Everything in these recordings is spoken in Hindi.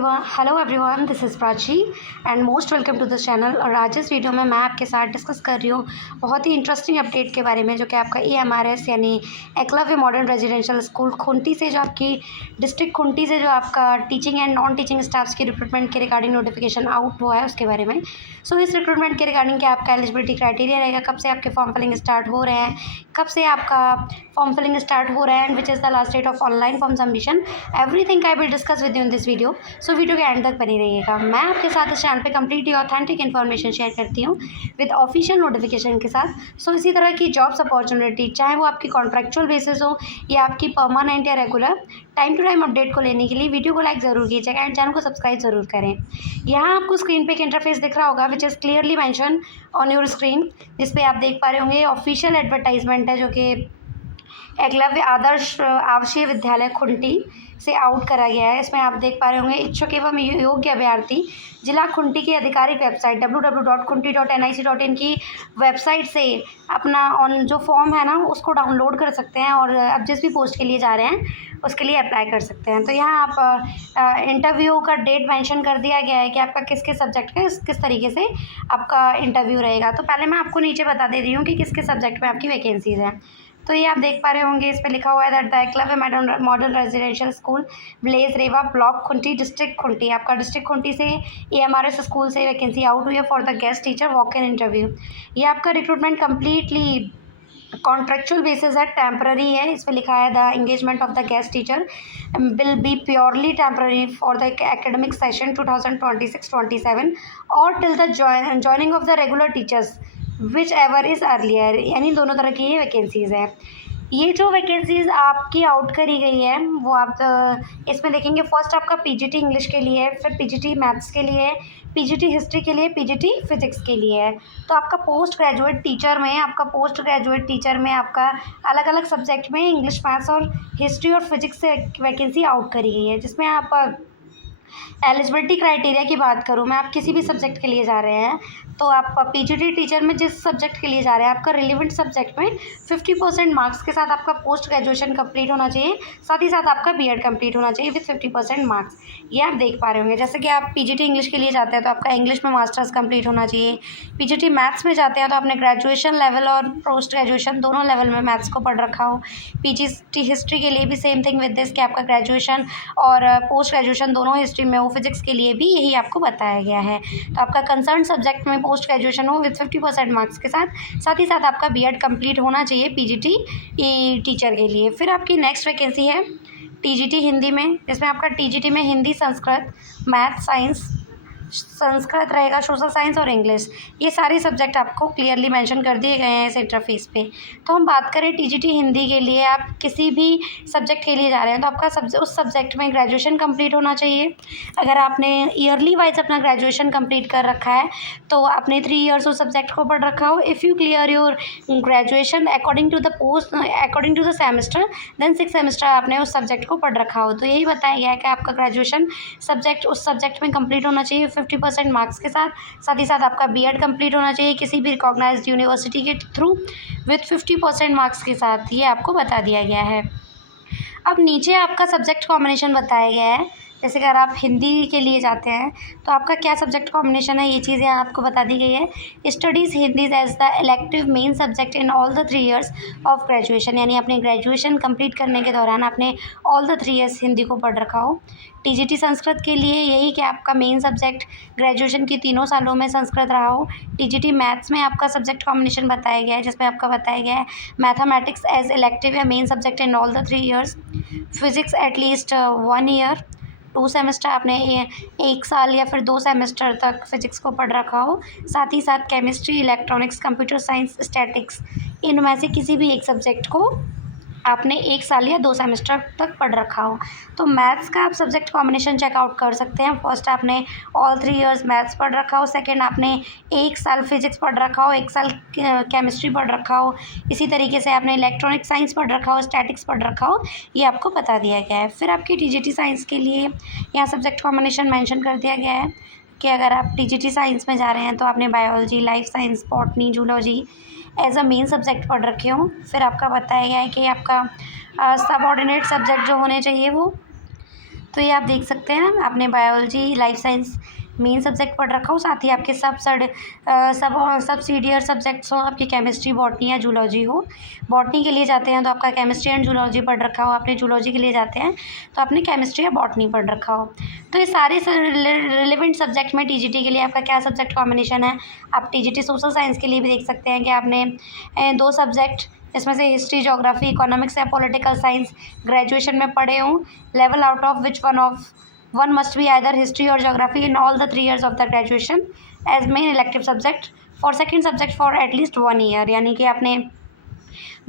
Hello everyone, this is Prachi and most welcome to this channel. और आज इस वीडियो में मैं आपके साथ डिस्कस कर रही हूँ बहुत ही इंटरेस्टिंग अपडेट के बारे में, जो कि आपका EMRS यानी Eklavya modern residential school Khunti से, जो आपकी डिस्ट्रिक्ट खुंटी से जो आपका teaching and non teaching staffs की रिक्रूटमेंट के रिगार्डिंग नोटिफिकेशन आउट हुआ है, उसके बारे में। सो इस रिक्रूटमेंट के रिगार्डिंग क्या आपका एलिजिबिलिटी क्राइटेरिया रहेगा, कब से आपके फॉर्म फिलिंग स्टार्ट हो रहे हैं, कब से आपका फॉर्म फिलिंग स्टार्ट हो रहा है, and which is the last date of online form submission, everything I will discuss with you in this video. So video के एंड तक बनी रहिएगा। मैं आपके साथ इस चैनल पे कंप्लीटली ऑथेंटिक इन्फॉर्मेशन शेयर करती हूँ विद ऑफिशियल नोटिफिकेशन के साथ। सो इसी तरह की जॉब्स अपॉर्चुनिटी, चाहे वो आपकी कॉन्ट्रैक्चुअल बेसिस हो या आपकी परमानेंट या regular, time to time update को लेने के लिए वीडियो को लाइक ज़रूर कीजिएगा एंड चैनल को सब्सक्राइब ज़रूर करें। यहाँ आपको स्क्रीन पे एक इंटरफेस दिख रहा होगा which is clearly mention on your screen, जिस पे आप देख पा रहे होंगे ऑफिशियल एडवर्टाइजमेंट है, जो कि एकलव्य आदर्श आवासीय विद्यालय खुंटी से आउट करा गया है। इसमें आप देख पा रहे होंगे इच्छुक एवं योग्य अभ्यर्थी जिला खुंटी की आधिकारिक वेबसाइट www.khunti.nic.in की वेबसाइट से अपना ऑन जो फॉर्म है ना उसको डाउनलोड कर सकते हैं और अब जिस भी पोस्ट के लिए जा रहे हैं उसके लिए अप्लाई कर सकते हैं। तो यहाँ आप इंटरव्यू का डेट मेंशन कर दिया गया है कि आपका किस किस सब्जेक्ट का किस तरीके से आपका इंटरव्यू रहेगा। तो पहले मैं आपको नीचे बता दे रही हूँ कि किस किस सब्जेक्ट में आपकी वैकेंसीज़ हैं। तो ये आप देख पा रहे होंगे, इस पे लिखा हुआ है that the Eklavya model residential school ब्लेज रेवा ब्लॉक खुंटी डिस्ट्रिक्ट खुंटी। आपका डिस्ट्रिक्ट खुंटी से EMRS स्कूल से वैकेंसी आउट हुई है for the guest teacher walk in interview. ये आपका रिक्रूटमेंट कम्प्लीटली कॉन्ट्रेक्चुअल बेसिस है, टेम्पररी है। इस पर लिखा है the engagement of the guest teacher will be purely temporary for the academic session 2026-27 और till the joining of the regular teachers which ever is earlier, यानी दोनों तरह की ये वैकेंसीज़ हैं। ये जो वैकेंसीज़ आपकी आउट करी गई है वो आप इसमें देखेंगे। फर्स्ट आपका PGT इंग्लिश के लिए है, फिर PGT मैथ्स के लिए, PGT हिस्ट्री के लिए, PGT फिजिक्स के लिए है। तो आपका पोस्ट ग्रेजुएट टीचर में आपका अलग अलग सब्जेक्ट में इंग्लिश, मैथ्स और हिस्ट्री और फिजिक्स से वैकेंसी आउट करी गई है। जिसमें आप एलिजिबिलिटी क्राइटेरिया की बात करूँ मैं, आप किसी भी सब्जेक्ट के लिए जा रहे हैं तो आप PGT टीचर में जिस सब्जेक्ट के लिए जा रहे हैं आपका रिलेवेंट सब्जेक्ट में 50% मार्क्स के साथ आपका पोस्ट ग्रेजुएशन कंप्लीट होना चाहिए, साथ ही साथ आपका B.Ed कंप्लीट होना चाहिए विद 50% मार्क्स। ये आप देख पा रहे होंगे। जैसे कि आप PGT इंग्लिश के लिए जाते हैं तो आपका इंग्लिश में मास्टर्स कंप्लीट होना चाहिए। PGT मैथ्स में जाते हैं तो आपने ग्रेजुएशन लेवल और पोस्ट ग्रेजुएशन दोनों लेवल में मैथ्स को पढ़ रखा हो। PGT हिस्ट्री के लिए भी सेम थिंग विद दिस कि आपका ग्रेजुएशन और पोस्ट ग्रेजुएशन दोनों हिस्ट्री में हो। फिजिक्स के लिए भी यही आपको बताया गया है। तो आपका कंसर्न सब्जेक्ट में पोस्ट ग्रेजुएशन हो विद 50% मार्क्स के साथ ही साथ आपका B.Ed कंप्लीट होना चाहिए PGT टीचर के लिए। फिर आपकी नेक्स्ट वैकेंसी है TGT हिंदी में, जिसमें आपका TGT में हिंदी, संस्कृत, मैथ, साइंस, संस्कृत रहेगा, सोशल साइंस और इंग्लिश, ये सारे सब्जेक्ट आपको क्लियरली मेंशन कर दिए गए हैं इस इंटरफेस पे। तो हम बात करें TGT हिंदी के लिए, आप किसी भी सब्जेक्ट के लिए जा रहे हैं तो आपका उस सब्जेक्ट में ग्रेजुएशन कंप्लीट होना चाहिए। अगर आपने ईयरली वाइज अपना ग्रेजुएशन कंप्लीट कर रखा है तो आपने 3 ईयर्स उस सब्जेक्ट को पढ़ रखा हो। If you clear your graduation according to the semester, then 6 semester आपने उस सब्जेक्ट को पढ़ रखा हो। तो यही बताया गया है कि आपका ग्रेजुएशन सब्जेक्ट उस सब्जेक्ट में कंप्लीट होना चाहिए 50% मार्क्स के साथ ही साथ आपका B.Ed कंप्लीट होना चाहिए किसी भी रिकॉग्नाइज्ड यूनिवर्सिटी के थ्रू विथ 50% मार्क्स के साथ। ये आपको बता दिया गया है। अब नीचे आपका सब्जेक्ट कॉम्बिनेशन बताया गया है। जैसे कि अगर आप हिंदी के लिए जाते हैं तो आपका क्या सब्जेक्ट कॉम्बिनेशन है, ये चीज़ें आपको बता दी गई है। Studies Hindi's as the elective main subject in all the 3 years of graduation, यानी अपने ग्रेजुएशन कंप्लीट करने के दौरान आपने ऑल द 3 ईयर्स हिंदी को पढ़ रखा हो। TGT संस्कृत के लिए यही कि आपका मेन सब्जेक्ट ग्रेजुएशन की तीनों सालों में संस्कृत रहा हो। TGT मैथ्स में आपका सब्जेक्ट कॉम्बिनेशन बताया गया है, जिसमें आपका बताया गया है मैथमेटिक्स एज इलेक्टिव या main subject in all the 3 years, physics at least 1 year, 2 semester आपने 1 साल या फिर 2 सेमेस्टर तक फिजिक्स को पढ़ रखा हो। साथ ही साथ chemistry, electronics, computer science, statics, इनमें से किसी भी एक सब्जेक्ट को आपने 1 साल या 2 सेमेस्टर तक पढ़ रखा हो। तो मैथ्स का आप सब्जेक्ट कॉम्बिनेशन चेकआउट कर सकते हैं। फर्स्ट आपने ऑल 3 ईयर्स मैथ्स पढ़ रखा हो, सेकंड आपने 1 साल फिजिक्स पढ़ रखा हो, 1 साल केमिस्ट्री पढ़ रखा हो, इसी तरीके से आपने इलेक्ट्रॉनिक साइंस पढ़ रखा हो, स्टैटिक्स पढ़ रखा हो, ये आपको बता दिया गया है। फिर आपकी TGT साइंस के लिए यहाँ सब्जेक्ट कॉम्बिनेशन मैंशन कर दिया गया है कि अगर आप TGT साइंस में जा रहे हैं तो आपने biology, life science, botany, zoology as a main subject पढ़ रखे हो। फिर आपका बताया गया है कि आपका सबऑर्डिनेट सब्जेक्ट जो होने चाहिए वो तो ये आप देख सकते हैं आपने biology life science main subject पढ़ रखा हो, साथ ही आपके सब्सिडियर सब्जेक्ट्स हो, आपकी केमिस्ट्री, बॉटनी या जूलॉजी हो। बॉटनी के लिए जाते हैं तो आपका केमिस्ट्री एंड जूलॉजी पढ़ रखा हो, आपने जूलॉजी के लिए जाते हैं तो आपने केमिस्ट्री या बॉटनी पढ़ रखा हो। तो ये सारे रिलेवेंट सब्जेक्ट में टीजीटी के लिए आपका क्या सब्जेक्ट कॉम्बिनेशन है। आप टीजीटी सोशल साइंस के लिए भी देख सकते हैं कि आपने 2 सब्जेक्ट इसमें से हिस्ट्री, ज्योग्राफी, इकोनॉमिक्स या पॉलिटिकल साइंस ग्रेजुएशन में पढ़े हों, level out of which one must be either history or geography in all the 3 years of the graduation as main elective subject, for second subject for at least 1 year। यानी कि आपने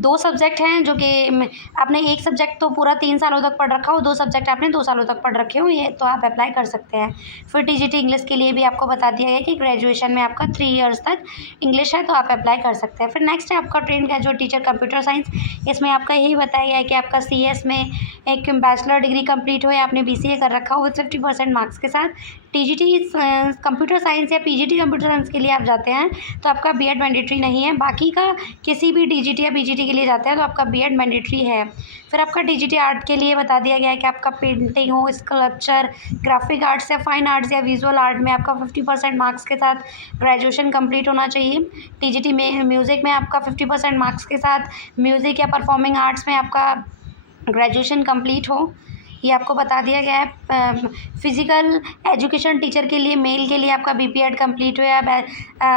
2 सब्जेक्ट हैं जो कि आपने एक सब्जेक्ट तो पूरा 3 सालों तक पढ़ रखा हो, 2 सब्जेक्ट आपने 2 सालों तक पढ़ रखे हो, ये तो आप अप्लाई कर सकते हैं। फिर टीजीटी इंग्लिश के लिए भी आपको बता दिया गया कि ग्रेजुएशन में आपका 3 इयर्स तक इंग्लिश है तो आप अप्लाई कर सकते हैं। फिर नेक्स्ट है आपका trained graduate teacher computer science. इसमें आपका यही बताया गया है कि आपका सीएस में एक बैचलर डिग्री कंप्लीट हो या आपने बीसीए कर रखा हो विद 50% मार्क्स के साथ। टीजीटी कंप्यूटर साइंस या पीजीटी कंप्यूटर साइंस के लिए आप जाते हैं तो आपका बीएड मैंडेटरी नहीं है। बाकी का किसी भी टीजीटी या पीजीटी के लिए जाते हैं तो आपका बीएड मैंडेटरी है। फिर आपका टीजीटी आर्ट के लिए बता दिया गया है कि आपका पेंटिंग हो, स्कल्पचर, ग्राफिक आर्ट्स या फाइन आर्ट्स या विजुअल आर्ट में आपका 50% मार्क्स के साथ ग्रेजुएशन कंप्लीट होना चाहिए। टीजीटी में म्यूज़िक में आपका 50% मार्क्स के साथ म्यूज़िक या परफॉर्मिंग आर्ट्स में आपका ग्रेजुएशन कंप्लीट हो, ये आपको बता दिया गया है। फिज़िकल एजुकेशन टीचर के लिए मेल के लिए आपका बीपीएड कंप्लीट हो या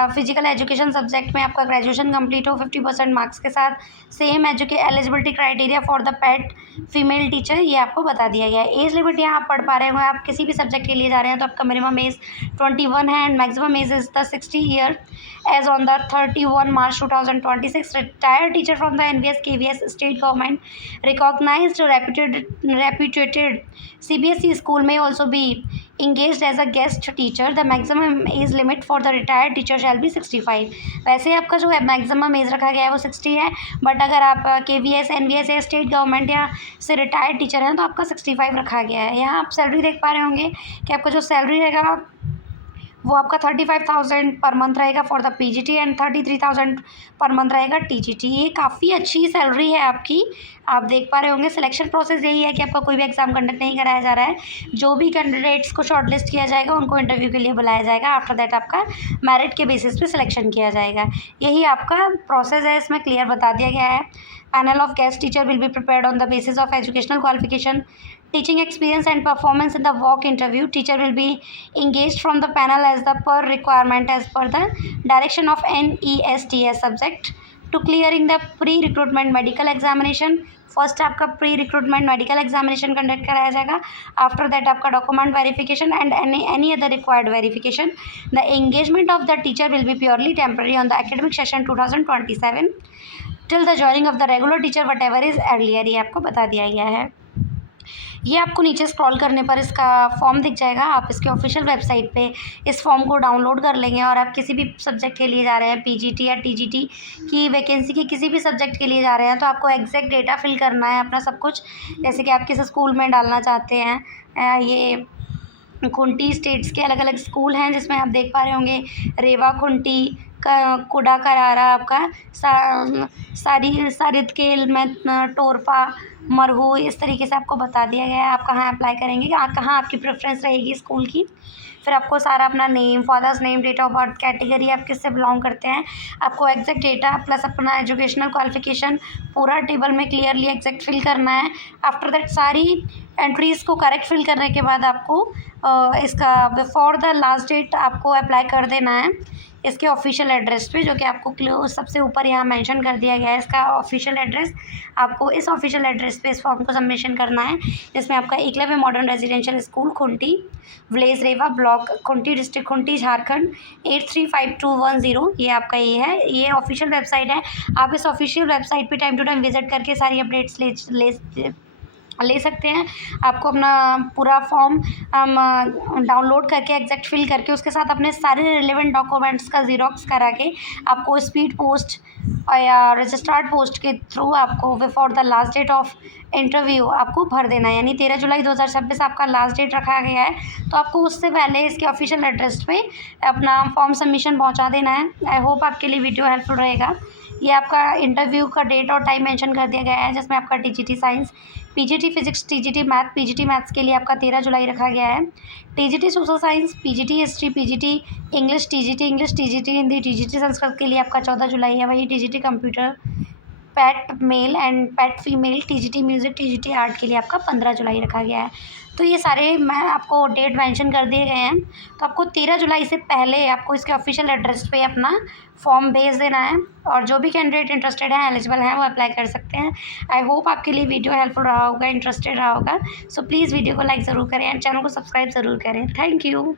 फिज़िकल एजुकेशन सब्जेक्ट में आपका ग्रेजुएशन कंप्लीट हो 50% मार्क्स के साथ। Same eligibility criteria for the pet female teacher, ये आपको बता दिया गया है। एज लिमिट यहाँ आप पढ़ पा रहे हो, आप किसी भी सब्जेक्ट के लिए जा रहे हैं तो आपका मिनिमम एज 21 है and maximum age is the 60 year as on the 31 March 2026. Retired teacher from the NVS KVS state government recognized reputed CBSE school may also be engaged as a guest teacher. The maximum age limit for the retired teacher shall be 65। वैसे आपका जो है मैक्सिमम एज रखा गया है वो 60 है, बट अगर आप KVS NVS या स्टेट गवर्नमेंट या से रिटायर्ड टीचर हैं तो आपका 65 रखा गया है। यहाँ आप सैलरी देख पा रहे होंगे कि आपका जो सैलरी रहेगा वो आपका 35,000 पर मंथ रहेगा for the PGT and 33,000 per month रहेगा टीजीटी। ये काफ़ी अच्छी सैलरी है आपकी, आप देख पा रहे होंगे। सिलेक्शन प्रोसेस यही है कि आपका कोई भी एग्जाम कंडक्ट नहीं कराया जा रहा है। जो भी कैंडिडेट्स को शॉर्टलिस्ट किया जाएगा उनको इंटरव्यू के लिए बुलाया जाएगा। आफ्टर दैट आपका मेरिट के बेसिस पे सिलेक्शन किया जाएगा। यही आपका प्रोसेस है, इसमें क्लियर बता दिया गया है। Panel of guest teacher will be prepared on the basis of educational qualification, teaching experience and performance in the walk interview. Teacher will be engaged from the panel as the per requirement as per the direction of NESTS subject to clearing the pre-recruitment medical examination. First आपका pre recruitment medical examination conduct कराया जाएगा। आफ्टर दैट आपका document verification and any other required verification. The engagement of the teacher will be purely temporary on the academic session 2027 till the joining of the regular teacher whatever is earlier, ये आपको बता दिया गया है। ये आपको नीचे स्क्रॉल करने पर इसका फॉर्म दिख जाएगा। आप इसके ऑफिशियल वेबसाइट पे इस फॉर्म को डाउनलोड कर लेंगे और आप किसी भी सब्जेक्ट के लिए जा रहे हैं, पीजीटी या टीजीटी की वैकेंसी की किसी भी सब्जेक्ट के लिए जा रहे हैं तो आपको एग्जैक्ट डेटा फिल करना है अपना सब कुछ। जैसे कि आप किस स्कूल में डालना चाहते हैं, ये खुंटी स्टेट्स के अलग अलग स्कूल हैं जिसमें आप देख पा रहे होंगे रेवा, खुंटी, कुडा, करारा, आपका सारिदकेल में, टोरपा, मरहू, इस तरीके से आपको बता दिया गया है आप कहाँ अप्लाई करेंगे, कहाँ आपकी प्रेफरेंस रहेगी स्कूल की। फिर आपको सारा अपना name, father's name, date of birth, category, आप किससे बिलोंग करते हैं, आपको एग्जैक्ट डेटा प्लस अपना एजुकेशनल क्वालिफिकेशन पूरा टेबल में क्लियरली एग्जैक्ट फिल करना है। आफ्टर दैट सारी एंट्रीज़ को करेक्ट फिल करने के बाद आपको इसका बिफोर द लास्ट डेट आपको अप्लाई कर देना है इसके ऑफिशियल एड्रेस पे, जो कि आपको सबसे ऊपर यहाँ मेंशन कर दिया गया है इसका ऑफिशियल एड्रेस। आपको इस ऑफिशियल एड्रेस पे इस फॉर्म को सबमिशन करना है, जिसमें आपका Eklavya modern residential school Khunti, village Rewa, block Khunti, district Khunti, Jharkhand 835210, ये आपका ये है, ये ऑफिशियल वेबसाइट है। आप इस ऑफिशियल वेबसाइट पे टाइम टू टाइम विजिट करके सारी अपडेट्स ले सकते हैं। आपको अपना पूरा फॉर्म डाउनलोड करके एग्जैक्ट फिल करके उसके साथ अपने सारे रिलेवेंट डॉक्यूमेंट्स का ज़ीरॉक्स करा के आपको स्पीड पोस्ट या रजिस्टर्ड पोस्ट के थ्रू आपको before the last date of interview आपको भर देना है। यानी 13 जुलाई 2026 आपका लास्ट डेट रखा गया है, तो आपको उससे पहले इसके ऑफिशियल एड्रेस पे अपना फॉर्म सबमिशन पहुंचा देना है। आई होप आपके लिए वीडियो हेल्पफुल रहेगा। ये आपका इंटरव्यू का डेट और टाइम मेंशन कर दिया गया है, जिसमें आपका TGT science, PGT physics, TGT math, PGT maths के लिए आपका 13 जुलाई रखा गया है। TGT social science, PGT history, PGT English, TGT English, TGT Hindi, TGT Sanskrit के लिए आपका 14 जुलाई है। वही TGT computer, PAT male and PAT female, TGT music, TGT art के लिए आपका 15 जुलाई रखा गया है। तो ये सारे मैं आपको डेट मेंशन कर दिए गए हैं। तो आपको 13 जुलाई से पहले आपको इसके ऑफिशियल एड्रेस पे अपना फॉर्म भेज देना है, और जो भी कैंडिडेट इंटरेस्टेड है, एलिजिबल है, वो अप्लाई कर सकते हैं। आई होप आपके लिए वीडियो हेल्पफुल रहा होगा, इंटरेस्टेड रहा होगा। सो प्लीज़ वीडियो को लाइक ज़रूर करें एंड चैनल को सब्सक्राइब ज़रूर करें। Thank you.